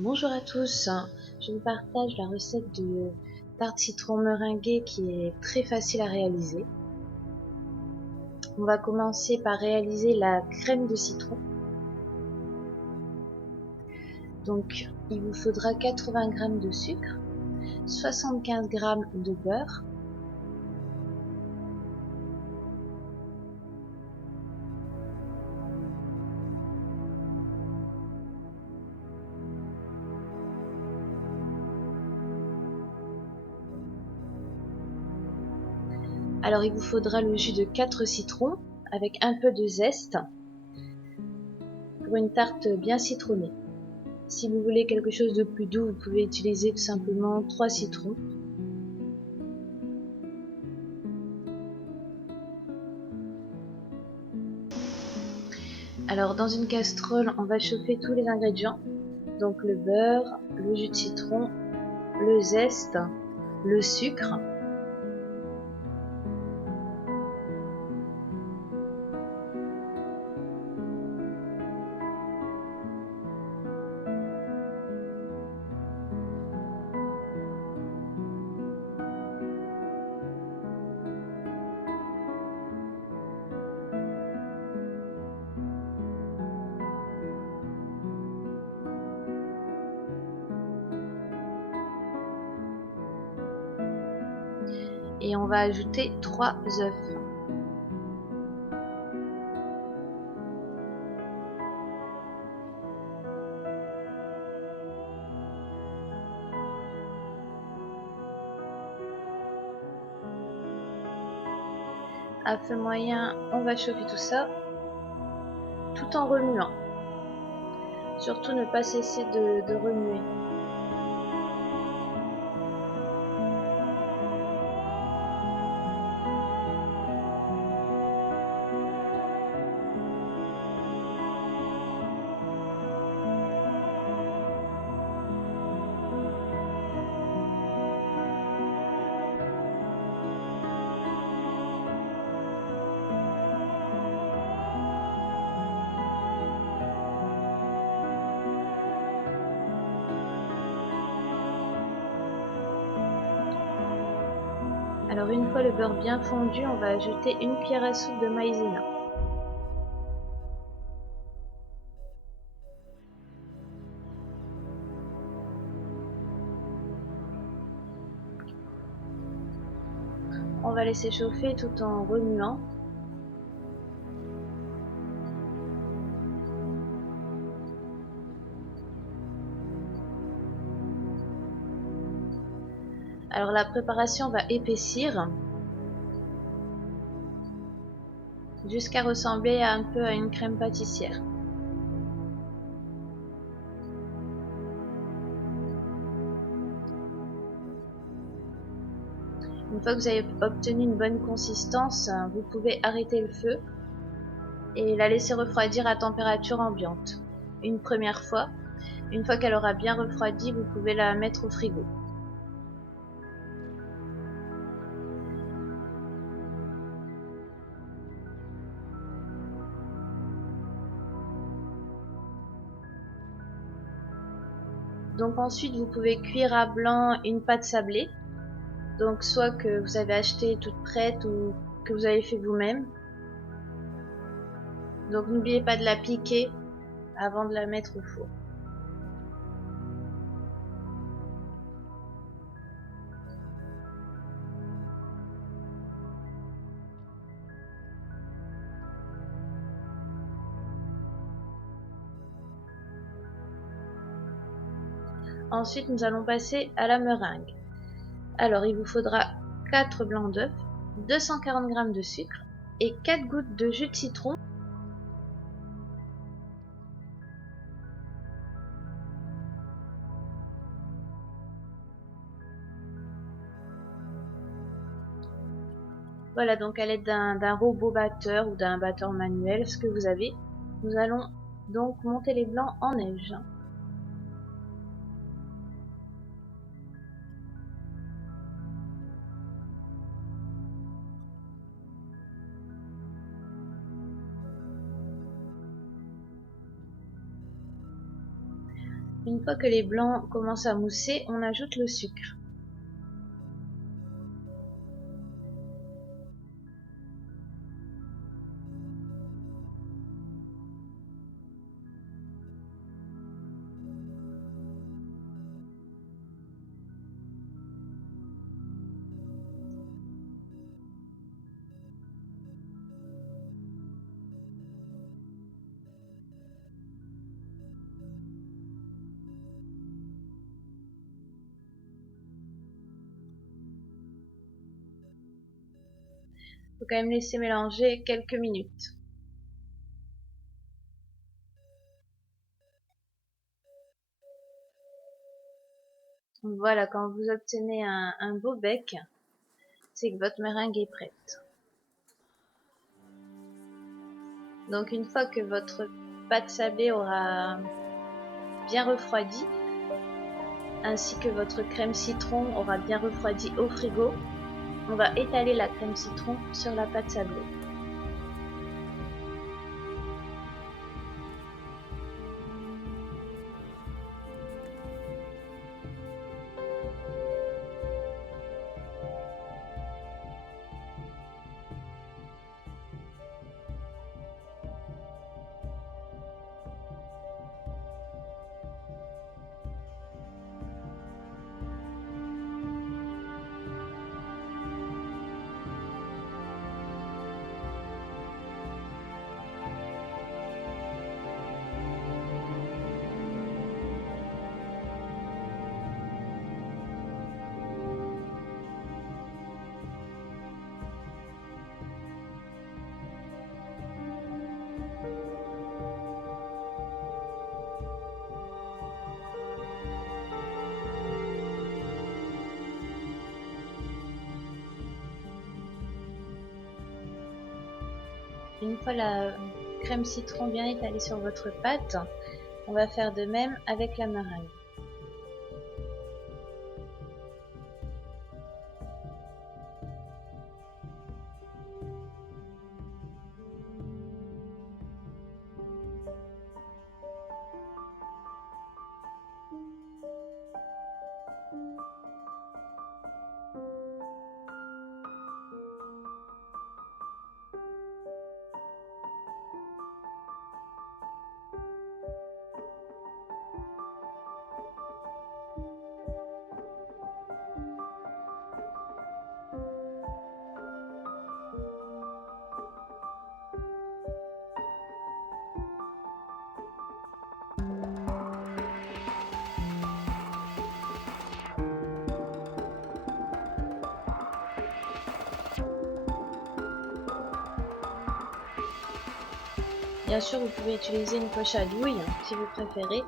Bonjour à tous, je vous partage la recette de tarte citron meringuée qui est très facile à réaliser. On va commencer par réaliser la crème de citron. Donc il vous faudra 80 g de sucre, 75 g de beurre, alors il vous faudra le jus de 4 citrons avec un peu de zeste pour une tarte bien citronnée. Si vous voulez quelque chose de plus doux, vous pouvez utiliser tout simplement 3 citrons. Alors dans une casserole, on va chauffer tous les ingrédients. Donc le beurre, le jus de citron, le zeste, le sucre. Et on va ajouter 3 œufs. À feu moyen, on va chauffer tout ça tout en remuant. Surtout ne pas cesser de remuer. Alors une fois le beurre bien fondu, on va ajouter une cuillère à soupe de maïzena. On va laisser chauffer tout en remuant. Alors la préparation va épaissir jusqu'à ressembler un peu à une crème pâtissière. Une fois que vous avez obtenu une bonne consistance, vous pouvez arrêter le feu et la laisser refroidir à température ambiante. Une première fois. Une fois qu'elle aura bien refroidi, vous pouvez la mettre au frigo. Donc ensuite, vous pouvez cuire à blanc une pâte sablée. Donc soit que vous avez acheté toute prête ou que vous avez fait vous-même. Donc n'oubliez pas de la piquer avant de la mettre au four. Ensuite, nous allons passer à la meringue. Alors, il vous faudra 4 blancs d'œufs, 240 g de sucre et 4 gouttes de jus de citron. Voilà, donc à l'aide d'un robot batteur ou d'un batteur manuel, ce que vous avez, nous allons donc monter les blancs en neige. Une fois que les blancs commencent à mousser, on ajoute le sucre. Faut quand même laisser mélanger quelques minutes. Voilà, quand vous obtenez un beau bec, c'est que votre meringue est prête. Donc une fois que votre pâte sablée aura bien refroidi, ainsi que votre crème citron aura bien refroidi au frigo, on va étaler la crème citron sur la pâte sablée. Une fois la crème citron bien étalée sur votre pâte, on va faire de même avec la meringue. Bien sûr, vous pouvez utiliser une poche à douille si vous préférez,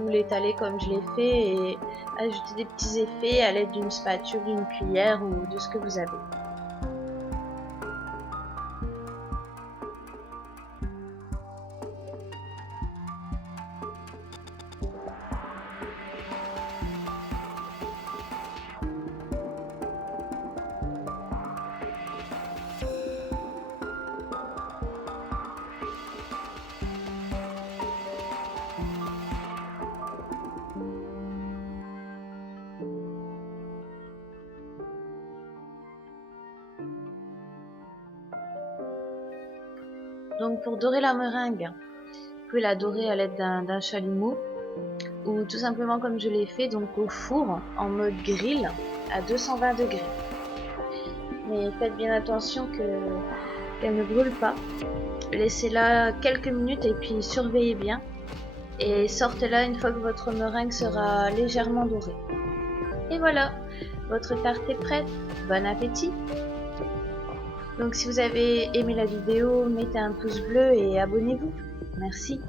ou l'étaler comme je l'ai fait et ajouter des petits effets à l'aide d'une spatule, d'une cuillère ou de ce que vous avez. Donc pour dorer la meringue, vous pouvez la dorer à l'aide d'un chalumeau ou tout simplement comme je l'ai fait, donc au four en mode grill à 220 degrés. Mais faites bien attention qu'elle ne brûle pas. Laissez-la quelques minutes et puis surveillez bien. Et sortez-la une fois que votre meringue sera légèrement dorée. Et voilà, votre tarte est prête. Bon appétit! Donc si vous avez aimé la vidéo, mettez un pouce bleu et abonnez-vous. Merci.